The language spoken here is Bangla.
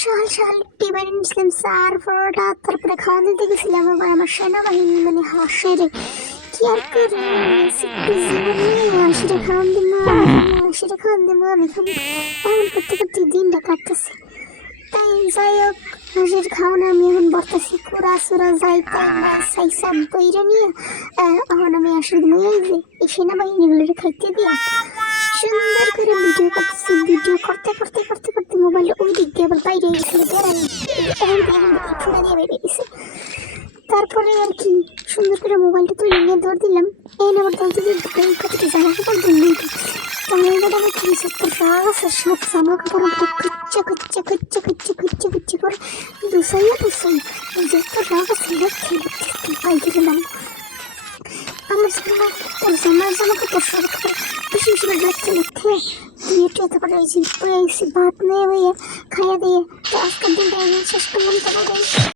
সকাল সকাল টিফিন নিয়েছিলাম চার পরোটা, তারপরে খাওয়া দিতে গেছিলাম আবার আমার সেনাবাহিনী মানে হাঁসের কি আর করে হাঁসিটা খাওয়ান দিব, হাঁসিটা খাওয়ান দিব, আমি খাবো এমন করতে করতে দিনটা কাটতেছে। তাই যাই হোক, হাঁসের খাওয়ানো আমি এখন বর্তাছি কুড়া সুরা যাই তাই সাই সব বইরা নিয়ে এখন আমি হাঁসের নিয়ে এই সেনাবাহিনীগুলোর খাইতে দিয়ে সুন্দর করে ভিডিও করতেছি। ভিডিও করতে করতে করতে করতে মোবাইলটা ওই দিক দিয়ে আবার বাইরে গেছিল, বেড়াই ঠোঁটা দিয়ে বেরিয়ে গেছে। তারপরে আর কি সুন্দর করে মোবাইলটা তুলে নিয়ে দৌড় দিলাম। এই নাম্বার বলতে যে কতটা জামা কাপড় দিন আমার কি রাগ আছে, সব জামা কাপড় খুচ্চা খুচ্চা খুচ্চা খুচ্চা খুচ্চা খুচ্চা করে দুসাইয়া যত রাগ আছে পাইতে দিলাম। আমার জামা কাপড় সব বেশি বেশি করে লাগতে লিখে দিয়ে তারপরে ভাত নিয়ে খাইয়া দিয়ে তো আজকের দিনটা শেষ করলাম।